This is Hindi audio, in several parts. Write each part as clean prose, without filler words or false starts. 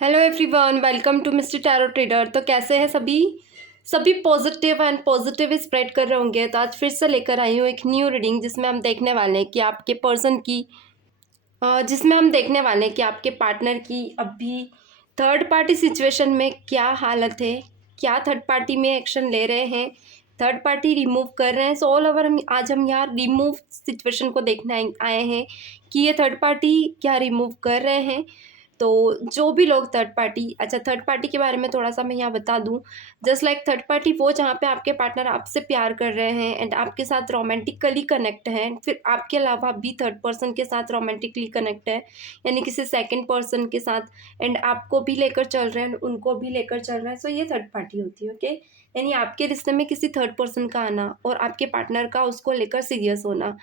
Hello everyone, welcome to mister tarot trader. तो कैसे हैं सभी सभी पॉजिटिव एंड पॉजिटिव स्प्रेड कर रहे होंगे। तो आज फिर से लेकर आई हूँ एक न्यू रीडिंग जिसमें हम देखने वाले हैं कि आपके पर्सन की जिसमें हम देखने वाले हैं कि आपके पार्टनर की अभी थर्ड पार्टी सिचुएशन में क्या हालत है, क्या थर्ड पार्टी में एक्शन ले रहे हैं, थर्ड पार्टी रिमूव कर रहे हैं। सो ऑल ओवर आज हम यहाँ रिमूव सिचुएशन को देखने आए हैं कि ये थर्ड पार्टी क्या रिमूव कर रहे हैं। तो जो भी लोग थर्ड पार्टी, अच्छा थर्ड पार्टी के बारे में थोड़ा सा मैं यहाँ बता दूँ। जस्ट लाइक थर्ड पार्टी वो जहाँ पे आपके पार्टनर आपसे प्यार कर रहे हैं एंड आपके साथ रोमांटिकली कनेक्ट हैं, फिर आपके अलावा भी थर्ड पर्सन के साथ रोमांटिकली कनेक्ट है, यानी किसी सेकंड पर्सन के साथ, एंड आपको भी लेकर चल रहे हैं, उनको भी लेकर चल रहे हैं। सो ये थर्ड पार्टी होती है। ओके, यानी आपके रिश्ते में किसी थर्ड पर्सन का आना और आपके पार्टनर का उसको लेकर सीरियस होना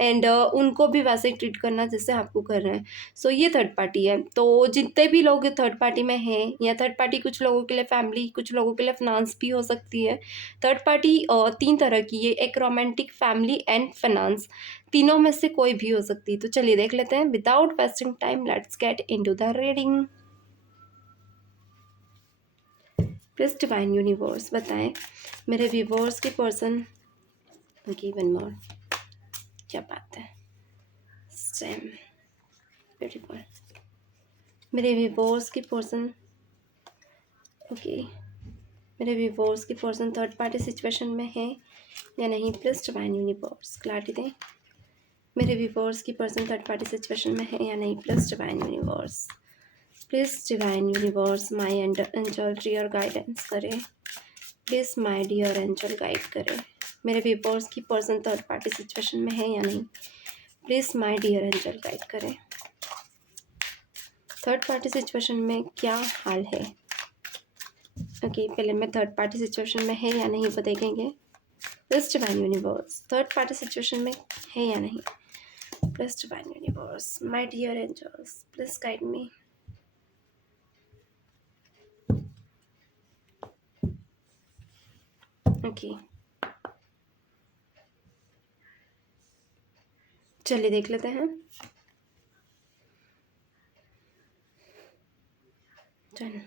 एंड उनको भी वैसे ही ट्रीट करना जैसे आपको कर रहे हैं। सो ये थर्ड पार्टी है। तो जितने भी लोग थर्ड पार्टी में हैं, या थर्ड पार्टी कुछ लोगों के लिए फैमिली, कुछ लोगों के लिए फाइनेंस भी हो सकती है। थर्ड पार्टी तीन तरह की है, एक रोमांटिक, फैमिली एंड फाइनेंस, तीनों में से कोई भी हो सकती है। तो चलिए देख लेते हैं without wasting time, let's get into the reading. Please divine universe बताएं मेरे व्यूवर्स के पर्सन। ओके, वन मोर, क्या बात है, सेम ब्यूटीफुल। मेरे व्यूवर्स की पर्सन, ओके, मेरे व्यूवर्स की पर्सन थर्ड पार्टी सिचुएशन में है या नहीं, प्लीज डिवाइन यूनिवर्स क्लैरिटी दें। मेरे व्यूवर्स की पर्सन थर्ड पार्टी सिचुएशन में है या नहीं, please divine universe, please divine universe my angel dear guidance करें, please my dear angel guide करें। मेरे व्यूवर्स की पर्सन थर्ड पार्टी सिचुएशन में है या नहीं, please my dear angel guide करें। थर्ड पार्टी सिचुएशन में क्या हाल है। ओके, पहले मैं थर्ड पार्टी सिचुएशन में है या नहीं वो देखेंगे। Please divine universe third party situation में है या नहीं, please divine universe my dear angels please guide me. Okay, चलिए देख लेते हैं। चलो,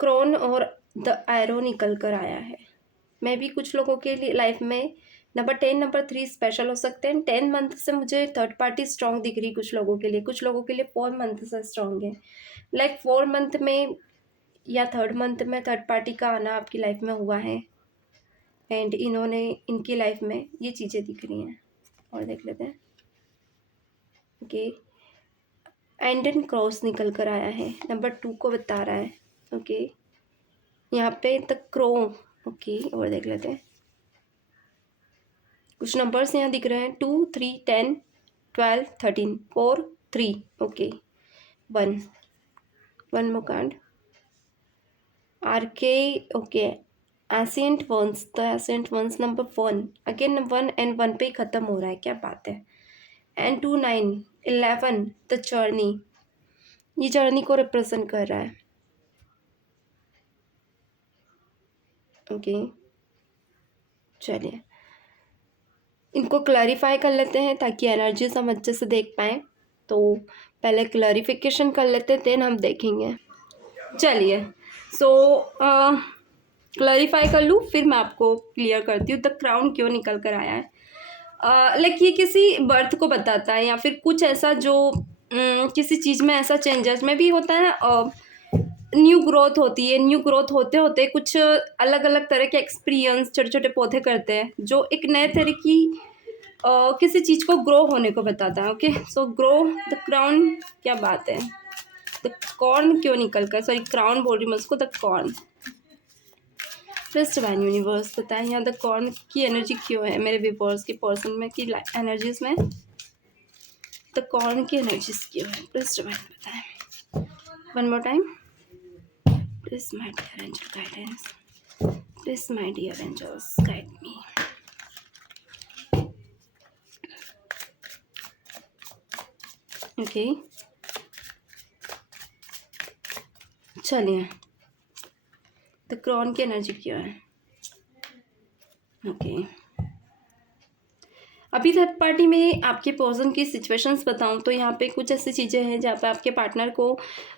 क्रोन और द एरो निकल कर आया है। मैं भी कुछ लोगों के लिए लाइफ में नंबर 10, नंबर 3 स्पेशल हो सकते हैं। 10 मंथ से मुझे थर्ड पार्टी स्ट्रॉन्ग दिख रही कुछ लोगों के लिए, कुछ लोगों के लिए 4 मंथ से स्ट्रॉन्ग है। लाइक 4 मंथ में या थर्ड मंथ में थर्ड पार्टी का आना आपकी लाइफ में हुआ है एंड इन्होंने, इनकी लाइफ में ये चीज़ें दिख रही हैं। और देख लेते हैं। ओके, एंड एंड क्रॉस निकल कर आया है, नंबर 2 को बता रहा है। ओके, यहाँ पे द क्रो। ओके, और देख लेते हैं। कुछ नंबर्स यहाँ दिख रहे हैं, 2, 3, 10, 12, 13, 4, 3। ओके, 1 मोर कार्ड, आरके। Okay, ascent wands, the ascent wands number 1 again, 1 and 1 पे ही ख़त्म हो रहा है, क्या बात है। एंड 2, 9, 11 द जर्नी, ये जर्नी को रिप्रेजेंट कर रहा है। ओके, चलिए इनको क्लैरिफाई कर लेते हैं ताकि एनर्जीज हम अच्छे से देख पाएँ। तो पहले क्लैरिफिकेशन कर लेते हैं, देन हम देखेंगे। चलिए, सो क्लैरिफाई कर लूँ फिर मैं आपको क्लियर करती हूँ द क्राउन क्यों निकल कर आया है। लाइक ये किसी बर्थ को बताता है या फिर कुछ ऐसा जो किसी चीज़ में ऐसा चेंजेस में भी होता है, न्यू ग्रोथ होती है। न्यू ग्रोथ होते होते कुछ अलग अलग तरह के एक्सपीरियंस छोटे छोटे पौधे करते हैं जो एक नए तरह की किसी चीज़ को ग्रो होने को बताता है। Okay, so grow the crown, क्या बात है। द कॉर्न क्यों निकल कर, सॉरी क्राउन बोल रही मैं उसको, the corn. Please divine universe बताएं यहाँ द कॉर्न की एनर्जी क्यों है मेरे व्यूअर्स की पर्सन में की एनर्जीज में, द कॉर्न की एनर्जीज क्यों है, प्लीज डिवाइन बताएं। One more time, please my dear angel guidance, please my dear angels guide me. Okay, चलिए द क्रॉन की एनर्जी क्यों है। ओके, अभी थर्ड पार्टी में आपके पर्सन की सिचुएशंस बताऊं तो यहाँ पे कुछ ऐसी चीज़ें हैं जहाँ पे आपके पार्टनर को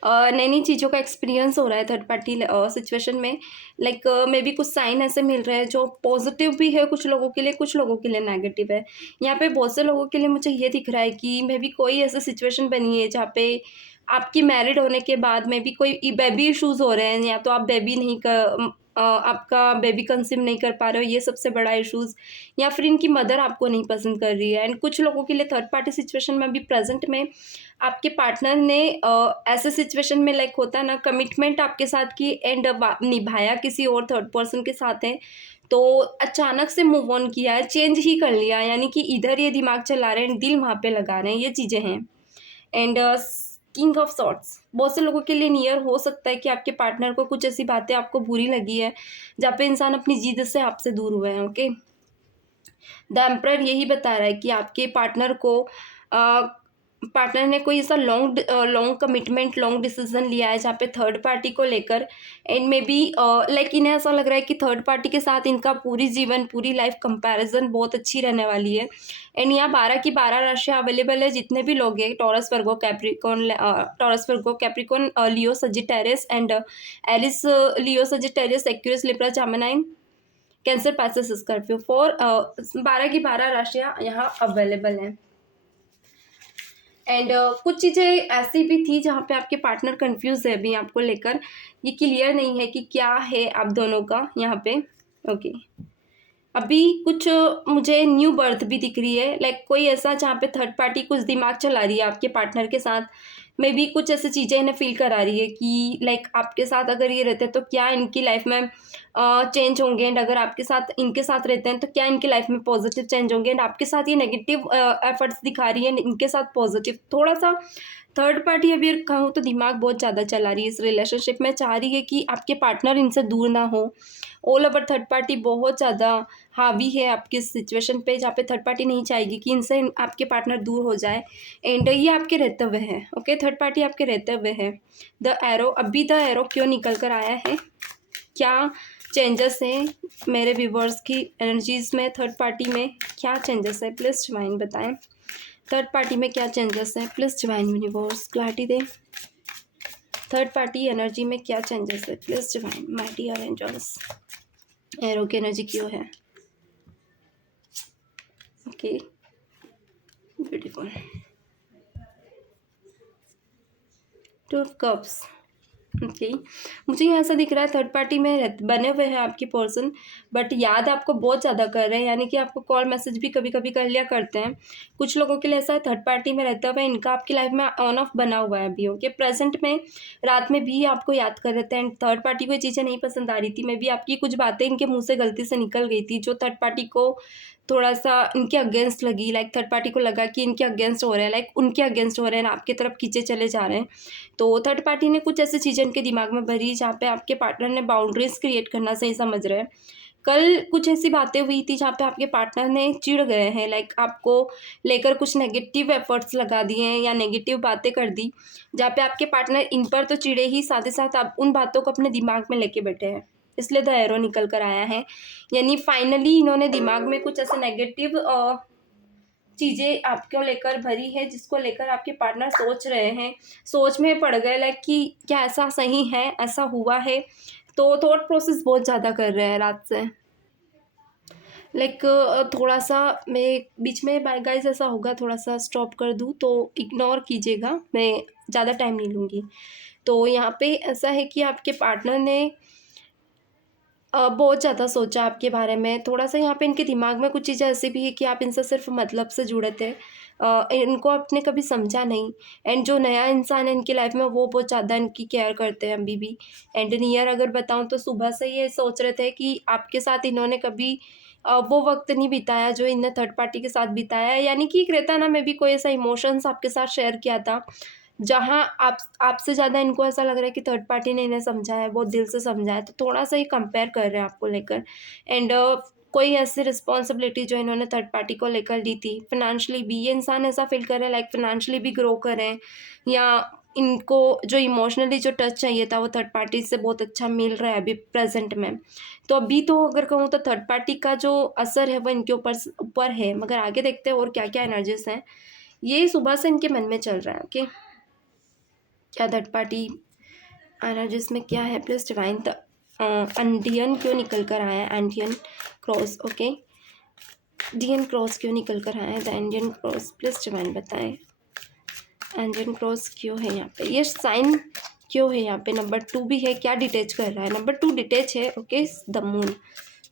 नई नई चीज़ों का एक्सपीरियंस हो रहा है थर्ड पार्टी सिचुएशन में। लाइक मे बी कुछ साइन ऐसे मिल रहे हैं जो पॉजिटिव भी है कुछ लोगों के लिए, कुछ लोगों के लिए नेगेटिव है। यहाँ पे बहुत से लोगों के लिए मुझे ये दिख रहा है कि मे बी कोई ऐसी सिचुएशन बनी है जहाँ पे आपकी मैरिड होने के बाद में भी कोई बेबी इश्यूज हो रहे हैं, या तो आप बेबी नहीं कर आपका बेबी कंसीव नहीं कर पा रहे हो, ये सबसे बड़ा इश्यूज। या फिर इनकी मदर आपको नहीं पसंद कर रही है। एंड कुछ लोगों के लिए थर्ड पार्टी सिचुएशन में भी प्रेजेंट में आपके पार्टनर ने ऐसे सिचुएशन में लाइक होता है ना, कमिटमेंट आपके साथ की एंड निभाया किसी और थर्ड पर्सन के साथ है, तो अचानक से मूव ऑन किया है, चेंज ही कर लिया, यानी कि इधर ये दिमाग चला रहे हैं, दिल वहाँ पे लगा रहे हैं, ये चीज़ें हैं। एंड किंग ऑफ सॉर्ट्स बहुत से लोगों के लिए नियर हो सकता है कि आपके पार्टनर को कुछ ऐसी बातें आपको बुरी लगी है जहाँ पे इंसान अपनी जिद से आपसे दूर हुए हैं। ओके, द एम्परर यही बता रहा है कि आपके पार्टनर ने कोई ऐसा लॉन्ग कमिटमेंट, लॉन्ग डिसीजन लिया है जहाँ पे थर्ड पार्टी को लेकर। एंड मे बी लाइक इन्हें ऐसा लग रहा है कि थर्ड पार्टी के साथ इनका पूरी जीवन, पूरी लाइफ कंपैरिजन बहुत अच्छी रहने वाली है। एंड यहाँ 12 की 12 राशियाँ अवेलेबल है, जितने भी लोग हैं Taurus Virgo Capricorn Leo Sagittarius and Aries Leo Sagittarius Aquarius Libra Gemini Cancer Pisces Scorpio for 12 की 12 राशियाँ यहाँ अवेलेबल हैं। एंड कुछ चीज़ें ऐसी भी थी जहाँ पे आपके पार्टनर कंफ्यूज है अभी आपको लेकर, ये क्लियर नहीं है कि क्या है आप दोनों का यहाँ पे। ओके, अभी कुछ मुझे न्यू बर्थ भी दिख रही है, लाइक कोई ऐसा जहाँ पे थर्ड पार्टी कुछ दिमाग चला रही है आपके पार्टनर के साथ। मे बी कुछ ऐसी चीज़ें इन्हें फील करा रही है कि लाइक आपके साथ अगर ये रहते हैं तो क्या इनकी लाइफ में चेंज होंगे, एंड अगर आपके साथ इनके साथ रहते हैं तो क्या इनकी लाइफ में पॉजिटिव चेंज होंगे। एंड आपके साथ ये नेगेटिव एफर्ट्स दिखा रही है, इनके साथ पॉजिटिव थोड़ा सा। थर्ड पार्टी अभी कहूँ तो दिमाग बहुत ज़्यादा चला रही है इस रिलेशनशिप में, चाह रही है कि आपके पार्टनर इनसे दूर ना हो। ऑल ओवर थर्ड पार्टी बहुत ज़्यादा हावी है आपकी सिचुएशन पे, जहाँ पे थर्ड पार्टी नहीं चाहेगी कि इनसे आपके पार्टनर दूर हो जाए। एंड ये आपके रहते हुए है। ओके, थर्ड पार्टी आपके रहते हुए है। द एरो, अभी द एरो क्यों निकल कर आया है, क्या चेंजेस हैं मेरे व्यूवर्स की एनर्जीज में, थर्ड पार्टी में क्या चेंजेस है, प्लीज़ डिवाइन बताएं। थर्ड पार्टी में क्या चेंजेस हैं, प्लीज़ डिवाइन यूनिवर्स क्लैरिटी दें। थर्ड पार्टी एनर्जी में क्या चेंजेस है, please divine my dear angels. Arrow की एनर्जी क्यों है। Okay, beautiful. Two of cups. Okay, मुझे यहाँ ऐसा दिख रहा है थर्ड पार्टी में बने हुए हैं आपकी पर्सन, बट याद आपको बहुत ज़्यादा कर रहे हैं, यानी कि आपको कॉल मैसेज भी कभी कभी कर लिया करते हैं। कुछ लोगों के लिए ऐसा है थर्ड पार्टी में रहते हुए इनका आपकी लाइफ में ऑन ऑफ बना हुआ है अभी। ओके, प्रेजेंट में रात में भी आपको याद कर रहे थे, एंड थर्ड पार्टी को ये चीज़ें नहीं पसंद आ रही थी। मे बी आपकी कुछ बातें इनके मुँह से गलती से निकल गई थी जो थर्ड पार्टी को थोड़ा सा इनके अगेंस्ट लगी। लाइक थर्ड पार्टी को लगा कि इनके अगेंस्ट हो रहे हैं, लाइक उनके अगेंस्ट हो रहे हैं, आपकी तरफ खींचे चले जा रहे हैं। तो थर्ड पार्टी ने कुछ ऐसी चीज़ें इनके दिमाग में भरी जहाँ पे आपके पार्टनर ने बाउंड्रीज क्रिएट करना सही समझ रहे हैं। कल कुछ ऐसी बातें हुई थी जहाँ पे आपके पार्टनर ने चिढ़ गए हैं, लाइक आपको लेकर कुछ नेगेटिव एफर्ट्स लगा दिए हैं या नेगेटिव बातें कर दी, जहाँ पे आपके पार्टनर इन पर तो चिढ़े ही, साथ ही साथ आप उन बातों को अपने दिमाग में लेके बैठे हैं, इसलिए द एरो निकल कर आया है। यानी फाइनली इन्होंने दिमाग में कुछ ऐसे नेगेटिव चीज़ें आपको लेकर भरी है जिसको लेकर आपके पार्टनर सोच रहे हैं, सोच में पड़ गए लाइक कि क्या ऐसा सही है, ऐसा हुआ है। तो थॉट प्रोसेस बहुत ज़्यादा कर रहे हैं रात से। लाइक थोड़ा सा मैं बीच में गाइस ऐसा होगा थोड़ा सा स्टॉप कर दूँ तो इग्नोर कीजिएगा, मैं ज़्यादा टाइम नहीं लूँगी। तो यहाँ पे ऐसा है कि आपके पार्टनर ने बहुत ज़्यादा सोचा आपके बारे में। थोड़ा सा यहाँ पे इनके दिमाग में कुछ चीज़ें ऐसी भी है कि आप इनसे सिर्फ मतलब से जुड़े थे, इनको आपने कभी समझा नहीं। एंड जो नया इंसान है इनकी लाइफ में वो बहुत ज़्यादा इनकी केयर करते हैं अभी भी। एंड नियर अगर बताऊँ तो सुबह से ये सोच रहे थे कि आपके साथ इन्होंने कभी वो वक्त नहीं बिताया जो इन्हें थर्ड पार्टी के साथ बिताया है। यानी कि एक रहता ना, मे बी कोई ऐसा इमोशंस आपके साथ शेयर किया था जहाँ आपसे ज़्यादा इनको ऐसा लग रहा है कि थर्ड पार्टी ने इन्हें समझा है, बहुत दिल से समझा है। तो थोड़ा सा ये कंपेयर कर रहे हैं आपको लेकर। एंड कोई ऐसी रिस्पॉन्सिबिलिटी जो इन्होंने थर्ड पार्टी को लेकर ली थी, फाइनेंशियली भी ये इंसान ऐसा फील कर रहे हैं लाइक फाइनेंशियली भी ग्रो करें, या इनको जो इमोशनली जो टच चाहिए था वो थर्ड पार्टी से बहुत अच्छा मिल रहा है अभी प्रेजेंट में। तो अभी तो अगर कहूँ तो थर्ड पार्टी का जो असर है वो इनके ऊपर है, मगर आगे देखते हैं और क्या क्या एनर्जीज हैं। ये सुबह से इनके मन में चल रहा है। ओके, क्या थर्ड पार्टी एनर्जीज में क्या है प्लस डिवाइन। इंडियन क्यों निकल कर आया है, Indian cross. Okay, Indian cross क्यों निकल कर आया है, the Indian cross plus divine बताएं। इंडियन क्रॉस क्यों है यहाँ पे, ये साइन क्यों है यहाँ पे। नंबर 2 भी है, क्या डिटेच कर रहा है। नंबर 2 डिटेच है। ओके, द मून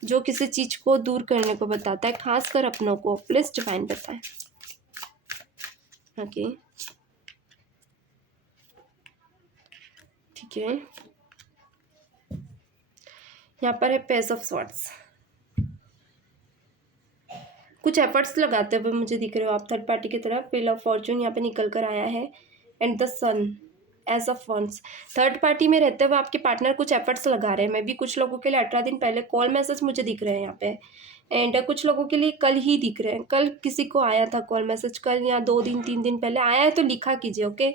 जो किसी चीज़ को दूर करने को बताता है, खासकर अपनों को। प्लीज डिवाइन बताएं। ओके, ठीक है। यहाँ पर है पेज ऑफ स्वॉर्ड्स। कुछ एफर्ट्स लगाते हुए मुझे दिख रहे हो आप थर्ड पार्टी की तरफ। व्हील ऑफ फॉर्चून यहाँ पे निकल कर आया है and the sun ace of wands. Third party में रहते हुए आपके पार्टनर कुछ एफर्ट्स लगा रहे हैं। मैं भी कुछ लोगों के लिए 18 दिन पहले कॉल मैसेज मुझे दिख रहे हैं यहाँ पे, एंड कुछ लोगों के लिए कल ही दिख रहे हैं। कल किसी को आया था कॉल मैसेज, कल या 2 दिन 3 दिन पहले आया है तो लिखा कीजिए। ओके,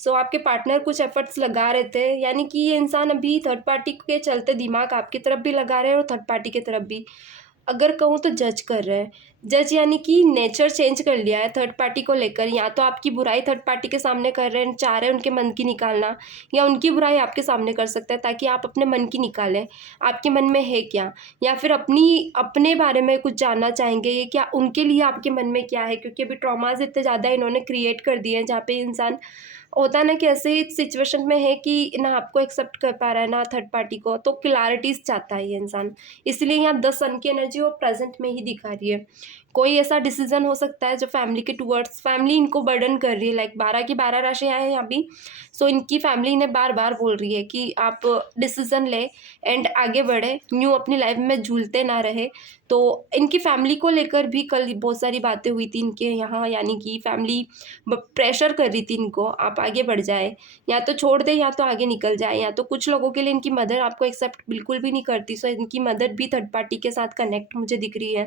सो आपके पार्टनर कुछ एफर्ट्स लगा रहे थे, यानी कि ये इंसान अभी थर्ड पार्टी के चलते दिमाग आपकी तरफ भी लगा रहे हैं और थर्ड पार्टी की तरफ भी। अगर कहूँ तो जज कर रहे हैं। जज यानी कि नेचर चेंज कर लिया है थर्ड पार्टी को लेकर। या तो आपकी बुराई थर्ड पार्टी के सामने कर रहे हैं, चाह रहे हैं उनके मन की निकालना, या उनकी बुराई आपके सामने कर सकता है ताकि आप अपने मन की निकालें। आपके मन में है क्या, या फिर अपने बारे में कुछ जानना चाहेंगे, ये क्या उनके लिए आपके मन में क्या है। क्योंकि अभी ट्रॉमाज इतने ज़्यादा इन्होंने क्रिएट कर दिए हैं जहाँ पे इंसान होता है ना कि ऐसे सिचुएशन में है कि ना आपको एक्सेप्ट कर पा रहा है ना थर्ड पार्टी को, तो क्लैरिटीज चाहता है ये इंसान। इसलिए यहाँ 10 सन की एनर्जी वो प्रेजेंट में ही दिखा रही है। कोई ऐसा डिसीजन हो सकता है जो फैमिली के टूवर्ड्स, फैमिली इनको बर्डन कर रही है। लाइक 12 की 12 राशियाँ हैं यहाँ भी। सो इनकी फैमिली इन्हें बार बार बोल रही है कि आप डिसीजन ले एंड आगे बढ़े, न्यू अपनी लाइफ में झूलते ना रहे। तो इनकी फैमिली को लेकर भी कल बहुत सारी बातें हुई थी इनके यहाँ, यानी कि फैमिली प्रेशर कर रही थी इनको, आप आगे बढ़ जाए, या तो छोड़ दे या तो आगे निकल जाए। या तो कुछ लोगों के लिए इनकी मदर आपको एक्सेप्ट बिल्कुल भी नहीं करती। सो इनकी मदर भी थर्ड पार्टी के साथ कनेक्ट मुझे दिख रही है।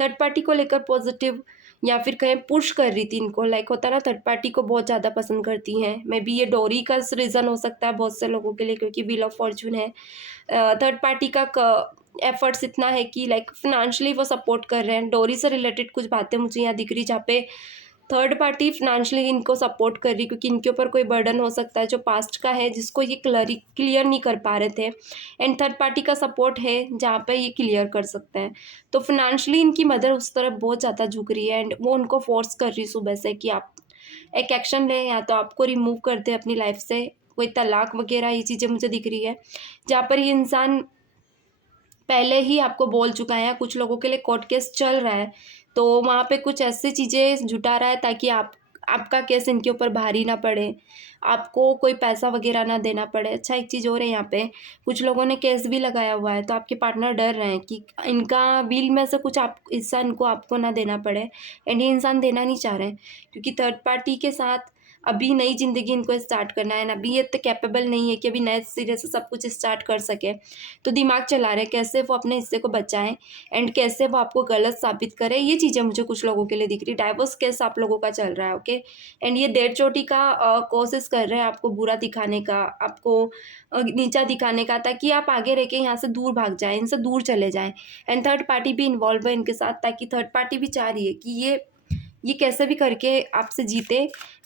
थर्ड पार्टी को लेकर पॉजिटिव या फिर कहीं पुश कर रही थी इनको। लाइक होता है ना, थर्ड पार्टी को बहुत ज़्यादा पसंद करती हैं। मे बी ये डोरी का रीज़न हो सकता है बहुत से लोगों के लिए, क्योंकि व्हील ऑफ फॉर्चून है। थर्ड पार्टी का एफर्ट्स इतना है कि लाइक फिनेंशियली वो सपोर्ट कर रहे हैं। डोरी से रिलेटेड कुछ बातें मुझे यहाँ दिख रही जहाँ पे थर्ड पार्टी फिनेंशियली इनको सपोर्ट कर रही, क्योंकि इनके ऊपर कोई बर्डन हो सकता है जो पास्ट का है, जिसको ये क्लियर नहीं कर पा रहे थे। एंड थर्ड पार्टी का सपोर्ट है जहाँ पे ये क्लियर कर सकते हैं। तो फिनेंशियली इनकी मदर उस तरफ बहुत ज़्यादा झुक रही है एंड वो उनको फोर्स कर रही सुबह से कि आप एक एक्शन लें, या तो आपको रिमूव कर दे अपनी लाइफ से, कोई तलाक वगैरह ये चीज़ें मुझे दिख रही है। जहाँ पर ये इंसान पहले ही आपको बोल चुका है, या कुछ लोगों के लिए कोर्ट केस चल रहा है, तो वहाँ पे कुछ ऐसी चीज़ें जुटा रहा है ताकि आपका केस इनके ऊपर भारी ना पड़े, आपको कोई पैसा वगैरह ना देना पड़े। अच्छा, एक चीज़ और है, यहाँ पे कुछ लोगों ने केस भी लगाया हुआ है, तो आपके पार्टनर डर रहे हैं कि इनका बिल में से कुछ आप हिस्सा इनको आपको ना देना पड़े। एंड ये इंसान देना नहीं चाह रहे हैं क्योंकि थर्ड पार्टी के साथ अभी नई ज़िंदगी इनको स्टार्ट करना है ना। अभी ये इतने कैपेबल नहीं है कि अभी नए सिरे से सब कुछ स्टार्ट कर सके। तो दिमाग चला रहे कैसे वो अपने हिस्से को बचाएं एंड कैसे वो आपको गलत साबित करे। ये चीज़ें मुझे कुछ लोगों के लिए दिख रही। डाइवोर्स केस आप लोगों का चल रहा है। ओके, एंड ये डेढ़ चोटी का कोशिश कर रहे हैं आपको बुरा दिखाने का, आपको नीचा दिखाने का, ताकि आप आगे रह के यहाँ से दूर भाग जाएं, इनसे दूर चले जाएं। एंड थर्ड पार्टी भी इन्वॉल्व है इनके साथ, ताकि थर्ड पार्टी भी चाह रही है कि ये कैसे भी करके आपसे जीते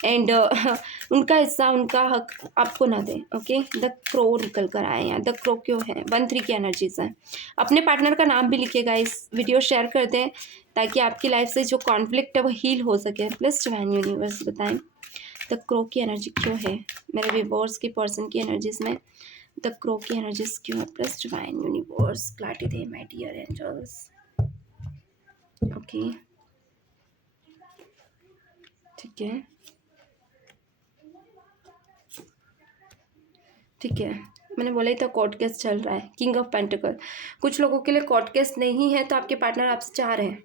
एंड उनका हिस्सा, उनका हक आपको ना दे। ओके, द क्रो निकल कर आए हैं। द क्रो क्यों है, 1-3 की एनर्जीज है। अपने पार्टनर का नाम भी लिखिएगा, इस वीडियो शेयर कर दें ताकि आपकी लाइफ से जो कॉन्फ्लिक्ट है वो हील हो सके। प्लस डिवाइन यूनिवर्स बताएं द क्रो की एनर्जी क्यों है मेरे व्यूअर्स की पर्सन की एनर्जीज में। द क्रो की एनर्जीज क्यों है, प्लस डिवाइन यूनिवर्स क्लैरिटी दे माय डियर एंजल्स। ओके, ठीक है, ठीक है। मैंने बोला ही था कोर्ट केस चल रहा है। किंग ऑफ पेंटिकल, कुछ लोगों के लिए कोर्ट केस नहीं है तो आपके पार्टनर आपसे चाह रहे हैं,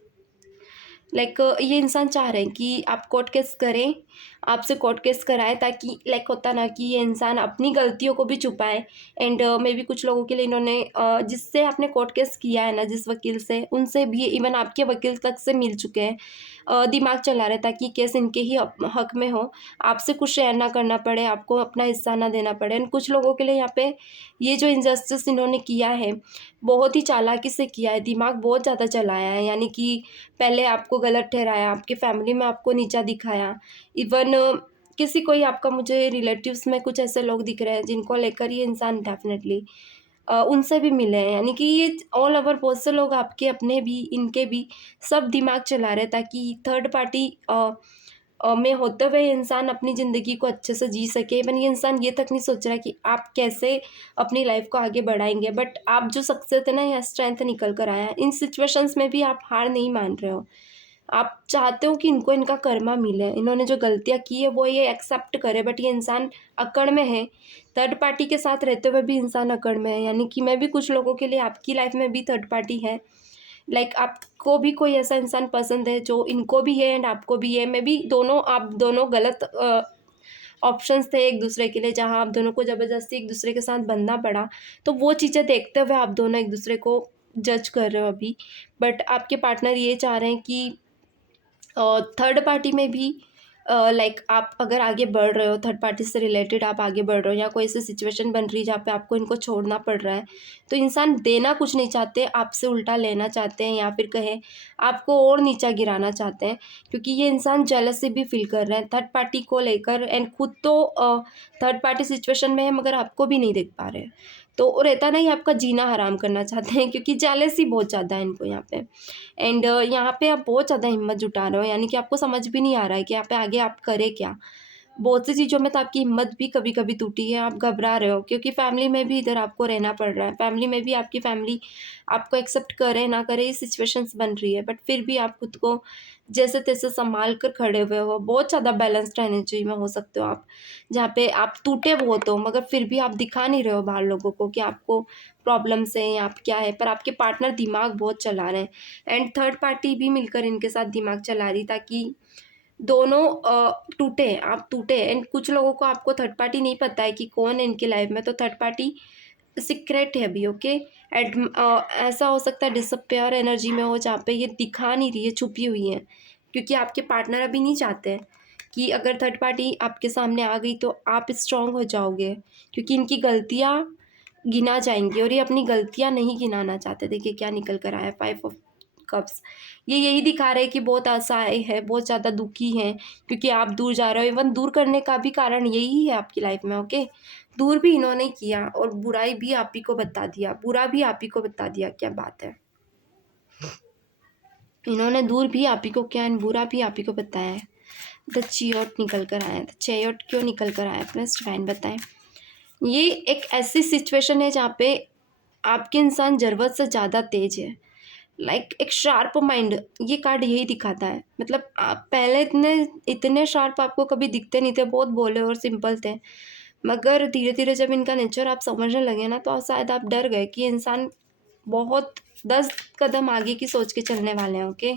लाइक ये इंसान चाह रहे हैं कि आप कोर्ट केस करें, आपसे कोर्ट केस कराए, ताकि लाइक होता ना कि ये इंसान अपनी गलतियों को भी छुपाए। एंड मे बी कुछ लोगों के लिए इन्होंने जिससे आपने कोर्ट केस किया है ना, जिस वकील से, उनसे भी, इवन आपके वकील तक से मिल चुके हैं, दिमाग चला रहे ताकि केस इनके ही हक में हो, आपसे कुछ शेयर ना करना पड़े, आपको अपना हिस्सा ना देना पड़े। एंड कुछ लोगों के लिए यहाँ पे ये जो इनजस्टिस इन्होंने किया है, बहुत ही चालाकी से किया है, दिमाग बहुत ज़्यादा चलाया है। यानी कि पहले आपको गलत ठहराया, आपकी फैमिली में आपको नीचा दिखाया, इवन किसी कोई आपका, मुझे रिलेटिव्स में कुछ ऐसे लोग दिख रहे हैं जिनको लेकर ये इंसान डेफिनेटली उनसे भी मिले हैं। यानी कि ये ऑल ओवर बहुत से लोग आपके अपने भी, इनके भी, सब दिमाग चला रहे हैं ताकि थर्ड पार्टी में होते हुए इंसान अपनी ज़िंदगी को अच्छे से जी सके। इवन ये इंसान ये तक नहीं सोच रहा कि आप कैसे अपनी लाइफ को आगे बढ़ाएंगे, बट आप जो सक्सेस है ना, या स्ट्रेंथ निकल कर आया है, इन सिचुएशंस में भी आप हार नहीं मान रहे हो। आप चाहते हो कि इनको इनका कर्मा मिले, इन्होंने जो गलतियाँ की है वो ये एक्सेप्ट करे, बट ये इंसान अकड़ में है। थर्ड पार्टी के साथ रहते हुए भी इंसान अकड़ में है। यानी कि मैं भी कुछ लोगों के लिए, आपकी लाइफ में भी थर्ड पार्टी है, लाइक आपको भी कोई ऐसा इंसान पसंद है जो इनको भी है एंड आपको भी है। मैं भी दोनों, आप दोनों गलत ऑप्शंस थे एक दूसरे के लिए, जहाँ आप दोनों को ज़बरदस्ती एक दूसरे के साथ बंधना पड़ा। तो वो चीज़ें देखते हुए आप दोनों एक दूसरे को जज कर रहे हो अभी, बट आपके पार्टनर ये चाह रहे हैं कि थर्ड पार्टी में भी लाइक आप अगर आगे बढ़ रहे हो, थर्ड पार्टी से रिलेटेड आप आगे बढ़ रहे हो, या कोई ऐसी सिचुएशन बन रही है जहाँ पे आपको इनको छोड़ना पड़ रहा है, तो इंसान देना कुछ नहीं चाहते, आपसे उल्टा लेना चाहते हैं, या फिर कहें आपको और नीचा गिराना चाहते हैं, क्योंकि ये इंसान जेलसी भी फील कर रहे हैं थर्ड पार्टी को लेकर। एंड खुद तो थर्ड पार्टी सिचुएशन में है, मगर आपको भी नहीं देख पा रहे हैं। तो रहता नहीं, आपका जीना हराम करना चाहते हैं, क्योंकि जेलसी बहुत ज़्यादा है इनको यहाँ पे। एंड यहाँ पे आप बहुत ज़्यादा हिम्मत जुटा रहे हो, यानी कि आपको समझ भी नहीं आ रहा है कि यहाँ पे आगे आप करें क्या। बहुत सी चीज़ों में तो आपकी हिम्मत भी कभी कभी टूटी है, आप घबरा रहे हो, क्योंकि फैमिली में भी इधर आपको रहना पड़ रहा है, फैमिली में भी आपकी फैमिली आपको एक्सेप्ट करे ना करे, ये सिचुएशंस बन रही है, बट फिर भी आप खुद को जैसे तैसे संभाल कर खड़े हुए हो। बहुत ज़्यादा बैलेंस्ड एनर्जी में हो सकते हो आप, जहाँ पे आप टूटे बहुत हो, मगर फिर भी आप दिखा नहीं रहे हो बाहर लोगों को कि आपको प्रॉब्लम्स हैं या आप क्या है, पर आपके पार्टनर दिमाग बहुत चला रहे हैं। एंड थर्ड पार्टी भी मिलकर इनके साथ दिमाग चला रही, ताकि दोनों टूटे, आप टूटे। एंड कुछ लोगों को, आपको थर्ड पार्टी नहीं पता है कि कौन है इनकी लाइफ में, तो थर्ड पार्टी सीक्रेट है अभी, ओके। ऐसा हो सकता है डिसअपियर एनर्जी में हो, जहाँ पे ये दिखा नहीं रही है, छुपी हुई है, क्योंकि आपके पार्टनर अभी नहीं चाहते हैं कि अगर थर्ड पार्टी आपके सामने आ गई तो आप स्ट्रांग हो जाओगे, क्योंकि इनकी गलतियाँ गिना जाएंगी, और ये अपनी गलतियाँ नहीं गिनाना चाहते। देखिए क्या निकल कर आया, 5 ऑफ कप्स। ये यही दिखा रहे हैं कि बहुत असहाय है, बहुत ज़्यादा दुखी हैं, क्योंकि आप दूर जा रहे हो। इवन दूर करने का भी कारण यही है आपकी लाइफ में, ओके। दूर भी इन्होंने किया, और बुराई भी आप ही को बता दिया, बुरा भी आप ही को बता दिया। क्या बात है, इन्होंने दूर भी आप ही को किया, एंड बुरा भी आप ही को बताया है। द चियोट निकल कर आया, द चियोट क्यों निकल कर आया, प्लस डिवाइन बताएं। ये एक ऐसी सिचुएशन है जहाँ पे आपके इंसान ज़रूरत से ज़्यादा तेज है, लाइक एक शार्प माइंड, ये कार्ड यही दिखाता है। मतलब आप पहले इतने इतने शार्प आपको कभी दिखते नहीं थे, बहुत भोले और सिंपल थे, मगर धीरे धीरे जब इनका नेचर आप समझने लगे ना, तो शायद आप डर गए कि इंसान बहुत 10 कदम आगे की सोच के चलने वाले हैं, ओके।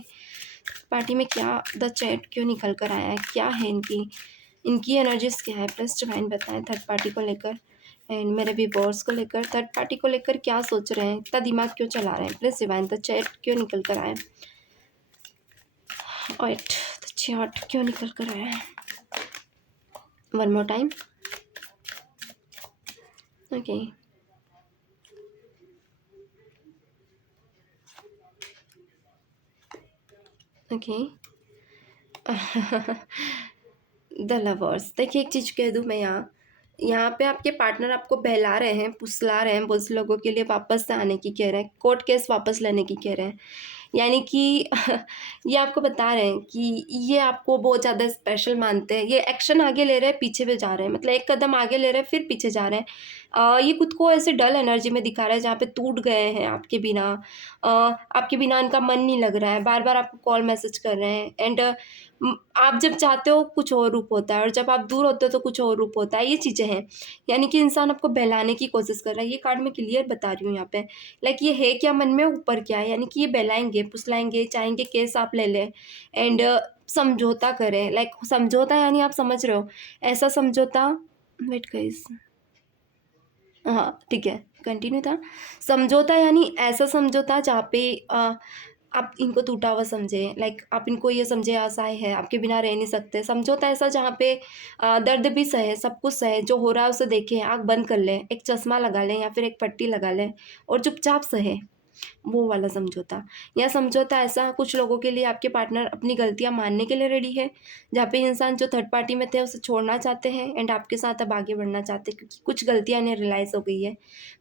पार्टी में क्या, द चैट क्यों निकल कर आया है, क्या है इनकी एनर्जीज क्या है, प्लस डिवाइन बताएं थर्ड पार्टी को लेकर, एंड मेरे व्यूअर्स को लेकर, थर्ड पार्टी को लेकर क्या सोच रहे हैं, इतना दिमाग क्यों चला रहे हैं, प्लीज डिवाइन द चैट क्यों निकल कर आया, और द चैट क्यों निकल कर आया है, one more time, okay. Okay the lovers. देखिए एक चीज़ कह दूँ मैं, यहाँ पे आपके पार्टनर आपको बहला रहे हैं, फुसला रहे हैं, बहुत से लोगों के लिए वापस से आने की कह रहे हैं, कोर्ट केस वापस लेने की कह रहे हैं। यानी कि ये आपको बता रहे हैं कि ये आपको बहुत ज़्यादा स्पेशल मानते हैं, ये एक्शन आगे ले रहे हैं, पीछे भी जा रहे हैं, मतलब एक कदम आगे ले रहे हैं फिर पीछे जा रहे हैं। ये खुद को ऐसे डल एनर्जी में दिखा रहा है जहाँ पे टूट गए हैं आपके बिना। आपके बिना इनका मन नहीं लग रहा है, बार-बार आपको कॉल मैसेज कर रहे हैं एंड आप जब चाहते हो कुछ और रूप होता है और जब आप दूर होते हो तो कुछ और रूप होता है, ये चीज़ें हैं। यानी कि इंसान आपको बहलाने की कोशिश कर रहा है, ये कार्ड मैं क्लियर बता रही हूँ यहाँ पे। लाइक ये है क्या मन में, ऊपर क्या है, यानी कि ये बहलाएँगे, फुसलाएँगे, चाहेंगे केस आप ले लें एंड समझौता करें। लाइक समझौता यानी आप समझ रहे हो, ऐसा समझौता, वेट गाइस, हाँ, ठीक है, कंटिन्यू था। समझौता यानी ऐसा समझौता जहाँ पे आप इनको टूटा हुआ समझें, लाइक आप इनको ये समझें असहाय है, आपके बिना रह नहीं सकते। समझौता ऐसा जहाँ पे दर्द भी सहे, सब कुछ सहे, जो हो रहा है उसे देखें, आँख बंद कर लें, एक चश्मा लगा लें या फिर एक पट्टी लगा लें और चुपचाप सहे। वो वाला समझौता। या समझौता ऐसा कुछ लोगों के लिए आपके पार्टनर अपनी गलतियाँ मानने के लिए रेडी है, जहाँ पे इंसान जो थर्ड पार्टी में थे उसे छोड़ना चाहते हैं एंड आपके साथ अब आगे बढ़ना चाहते हैं क्योंकि कुछ गलतियाँ इन्हें रियलाइज़ हो गई है।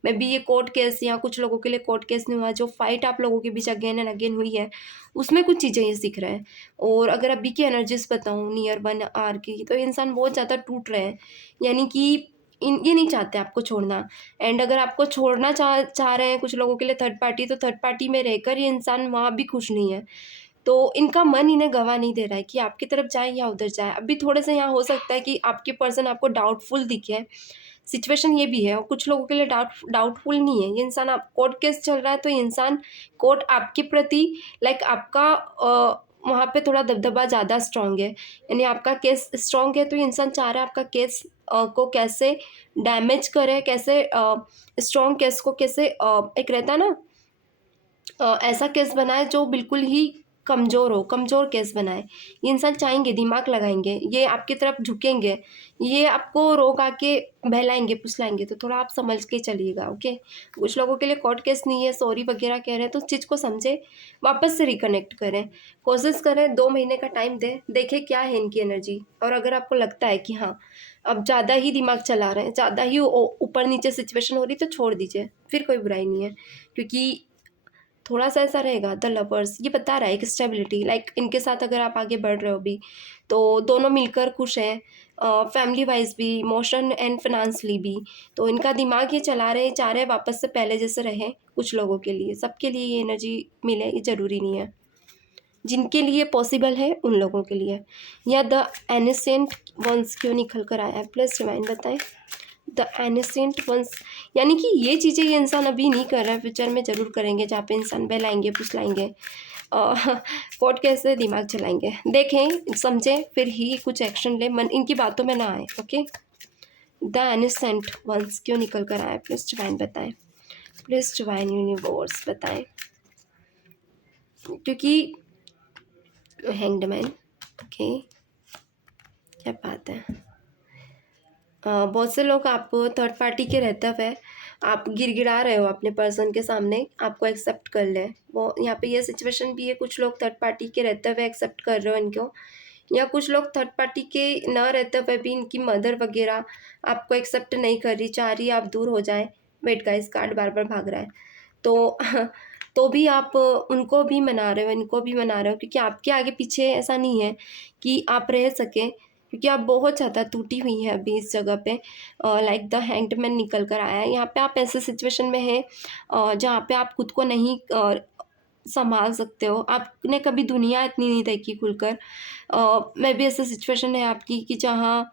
मे बी ये कोर्ट केस या कुछ लोगों के लिए कोर्ट केस नहीं हुआ, जो फाइट आप लोगों के बीच अगेन एंड अगेन हुई है, उसमें कुछ चीज़ें ये सीख रहे हैं। और अगर अभी की एनर्जीज़ बताऊँ नियर 1 आवर की, तो इंसान बहुत ज़्यादा टूट रहे हैं। यानी कि ये नहीं चाहते आपको छोड़ना एंड अगर आपको छोड़ना चाह रहे हैं कुछ लोगों के लिए थर्ड पार्टी, तो थर्ड पार्टी में रहकर ये इंसान वहाँ भी खुश नहीं है। तो इनका मन इन्हें गवाह नहीं दे रहा है कि आपकी तरफ जाए या उधर जाए। अभी थोड़े-से यहाँ हो सकता है कि आपके पर्सन आपको डाउटफुल दिखे। सिचुएशन ये भी है और कुछ लोगों के लिए डाउटफुल नहीं है। ये इंसान, आप कोर्ट केस चल रहा है तो ये इंसान कोर्ट आपके प्रति, लाइक आपका वहाँ पे थोड़ा दबदबा ज़्यादा स्ट्रॉन्ग है। यानी आपका केस स्ट्रॉन्ग है तो ये इंसान चाह रहा है आपका केस को कैसे डैमेज करे, कैसे स्ट्रॉन्ग केस को कैसे एक रहता है ना, ऐसा केस बनाए जो बिल्कुल ही कमज़ोर हो, कमज़ोर केस बनाए। ये इंसान चाहेंगे, दिमाग लगाएँगे, ये आपकी तरफ झुकेंगे, ये आपको रोक आके बहलाएँगे, फुसलाएँगे, तो थोड़ा आप समझ के चलिएगा, ओके? कुछ लोगों के लिए कोर्ट केस नहीं है, सॉरी वगैरह कह रहे हैं, तो उस चीज़ को समझें, वापस से रिकनेक्ट करें। कोशिश करें 2 महीने का टाइम दें, देखें क्या है इनकी एनर्जी, और अगर आपको लगता है कि हाँ, अब ज़्यादा ही दिमाग चला रहे हैं, ज़्यादा ही ऊपर-नीचे सिचुएशन हो रही है, तो छोड़ दीजिए, फिर कोई बुराई नहीं है। क्योंकि थोड़ा-सा ऐसा रहेगा, द लवर्स ये बता रहा है एक स्टेबिलिटी, लाइक इनके साथ अगर आप आगे बढ़ रहे हो अभी, तो दोनों मिलकर खुश हैं, फैमिली वाइज़ भी, इमोशन एंड फाइनेंशियली भी। तो इनका दिमाग ये चला रहे हैं, चाह रहे हैं वापस से पहले जैसे रहें, कुछ लोगों के लिए। सबके लिए ये एनर्जी मिले ये ज़रूरी नहीं है। जिनके लिए पॉसिबल है उन लोगों के लिए। या द एनिसेंट वंस क्यों निकल कर आया है? प्लीज़ डिवाइन बताएँ। द एनिसेंट वंस यानी कि ये चीज़ें ये इंसान अभी नहीं कर रहा है, फ्यूचर में ज़रूर करेंगे, जहाँ पे इंसान बहलाएँगे, फुसलाएँगे, कोर्ट केस से दिमाग चलाएँगे। देखें, समझें, फिर ही कुछ एक्शन लें, मन इनकी बातों में ना आए, ओके? द एनिसेंट वंस क्यों निकल कर आया है? प्लीज़ डिवाइन बताएँ। प्लीज़ डिवाइन यूनिवर्स बताएँ। क्योंकि हैंग्ड मैन, ओके, क्या बात है। बहुत से लोग आपको थर्ड पार्टी के रहते हुए आप गिड़गिड़ा रहे हो अपने पर्सन के सामने, आपको एक्सेप्ट कर ले। वो यहाँ पे ये सिचुएशन भी है, कुछ लोग थर्ड पार्टी के रहते हुए एक्सेप्ट कर रहे हो इनको, या कुछ लोग थर्ड पार्टी के ना रहते हुए भी इनकी मदर वगैरह आपको एक्सेप्ट नहीं कर रही, चाह रही है आप दूर हो जाए। वेट गाइस, कार्ड बार बार भाग रहा है, तो तो भी आप उनको भी मना रहे हो, इनको भी मना रहे हो, क्योंकि आपके आगे पीछे ऐसा नहीं है कि आप रह सकें, क्योंकि आप बहुत ज़्यादा टूटी हुई हैं अभी इस जगह पे। लाइक द हैंग्ड मैन निकल कर आया है यहाँ पे। आप ऐसे सिचुएशन में हैं जहाँ पे आप खुद को नहीं संभाल सकते हो। आपने कभी दुनिया इतनी नहीं देखी खुलकर। मे बी ऐसा सिचुएशन है आपकी कि जहाँ